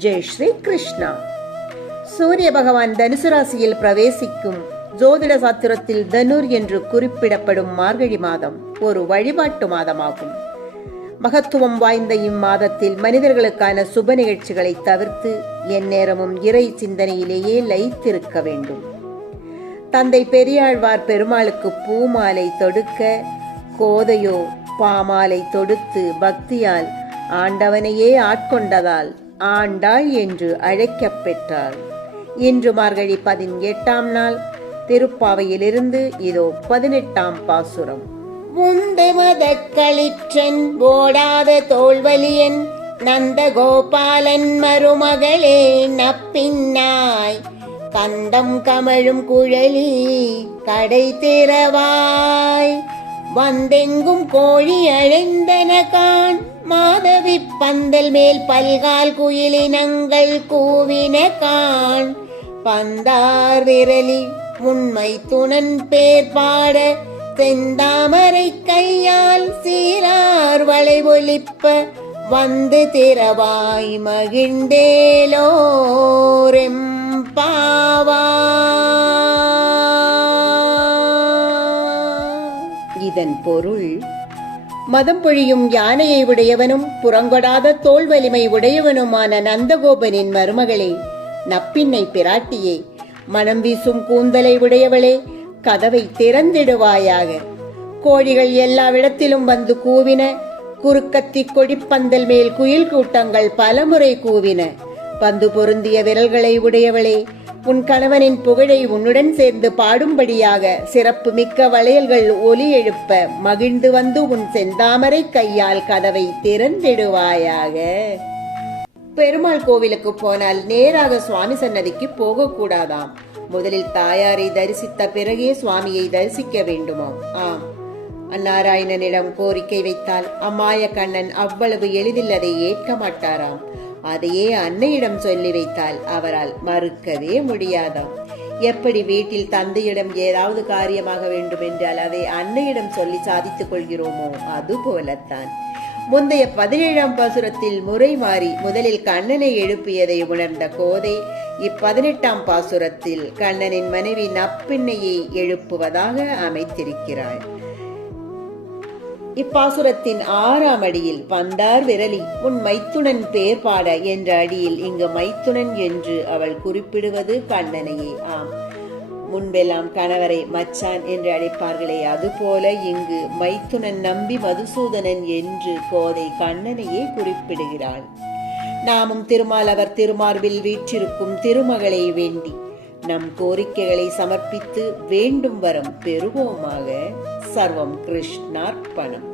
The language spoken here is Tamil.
ஜெய் ஸ்ரீ கிருஷ்ணா சூரிய பகவான் தனுசு ராசியில் பிரவேசிக்கும் ஜோதிட சாத்திரத்தில் தனுர் என்று குறிப்பிடப்படும் மார்கழி மாதம் ஒரு வழிபாட்டு மாதமாகும். மகத்துவம் வாய்ந்த இம்மாதத்தில் மனிதர்களுக்கான சுப நிகழ்ச்சிகளை தவிர்த்து எந்நேரமும் இறை சிந்தனையிலேயே லயித்திருக்க வேண்டும். தந்தை பெரியாழ்வார் பெருமாளுக்கு பூமாலை தொடுக்க கோதையோ பாமாலை தொடுத்து பக்தியால் ஆண்டவனையே ஆட்கொண்டதால் ஆண்டாள் என்று அழைக்கப் பெற்றாள். இன்று மார்கழி பதினெட்டாம் நாள் திருப்பாவையிலிருந்து இதோ பதினெட்டாம் பாசுரம். உண்டு மதக்களிற்றன் ஓடாத தோல்வலியன் நந்தகோபாலன் மருமகளே நப்பின்னாய். கந்தம் கமழும் குழலி கடை திறவாய். வந்தெங்கும் கோழி அழைந்தன கான் மாதவி பந்தல் மேல் பல்கால் குயிலினங்கள் கூவின கான். பந்தார் விரலி உண்மை துணன் பேர் பாட செந்தாமரை கையால் சீரார் வளை ஒலிப்ப வந்து திறவாய் மகிழ்ந்தேலோரெம்பாவா இதன் பொருள் மதம் பொழியும் யானையை உடையவனும் புறங்கொடாத தோல் வலிமை உடையவனுமான நந்தகோபனின் மருமகளே நப்பின்னை பிராட்டியே மனம் வீசும் கூந்தலை உடையவளே கதவை திறந்திடுவாயாக. கோழிகள் எல்லாவிடத்திலும் வந்து கூவின குறுக்கத்தி கொடிப்பந்தல் மேல் குயில் கூட்டங்கள் பலமுறை கூவின. பந்து பொருந்திய விரல்களை உடையவளே உன் கணவனின் புகழை உன்னுடன் சேர்ந்து பாடும்படியாக சிறப்பு மிக்க வளையல்கள் ஒலி எழுப்ப மகிழ்ந்து வந்து உன் செந்தாமரை கையால் கதவை திறந்திடுவாயாக. பெருமாள் கோவிலுக்கு போனால் நேராக சுவாமி சன்னதிக்கு போகக்கூடாதாம். முதலில் தாயாரை தரிசித்த பிறகே சுவாமியை தரிசிக்க வேண்டுமாம். ஆம். அந்நாராயணனிடம் கோரிக்கை வைத்தால் அம்மாய கண்ணன் அவ்வளவு எளிதில் அதை ஏற்க மாட்டாராம். அதையே அன்னையிடம் சொல்லி வைத்தால் அவரால் மறுக்கவே முடியாதாம். எப்படி வீட்டில் தந்தையிடம் ஏதாவது காரியமாக வேண்டும் என்றால் அதை அன்னையிடம் சொல்லி சாதித்துக் கொள்கிறோமோ அது போலத்தான். முந்தைய பதினேழாம் பாசுரத்தில் முறை மாறி முதலில் கண்ணனை எழுப்பியதை உணர்ந்த கோதை இப்பதினெட்டாம் பாசுரத்தில் கண்ணனின் மனைவி நப்பிண்ணையை எழுப்புவதாக அமைத்திருக்கிறாள். இப்பாசுரத்தின் ஆறாம் அடியில் பந்தார் விரலி உன் மைத்துனன் பேர் பாட என்ற அடியில் இங்கு மைத்துனன் என்று அவள் குறிப்பிடுவது கண்ணனையே. ஆம். முன்பெல்லாம் கணவரை மச்சான் என்று அழைப்பார்களே அதுபோல இங்கு மைத்துனன் நம்பி மதுசூதனன் என்று கோதை கண்ணனையே குறிப்பிடுகிறாள். நாமும் திருமாலவர் திருமார்பில் வீற்றிருக்கும் திருமகளை வேண்டி நம் கோரிக்கைகளை சமர்ப்பித்து வேண்டும் வரம் பெறுவோமாக. സർവം കൃഷ്ണാർപ്പണം.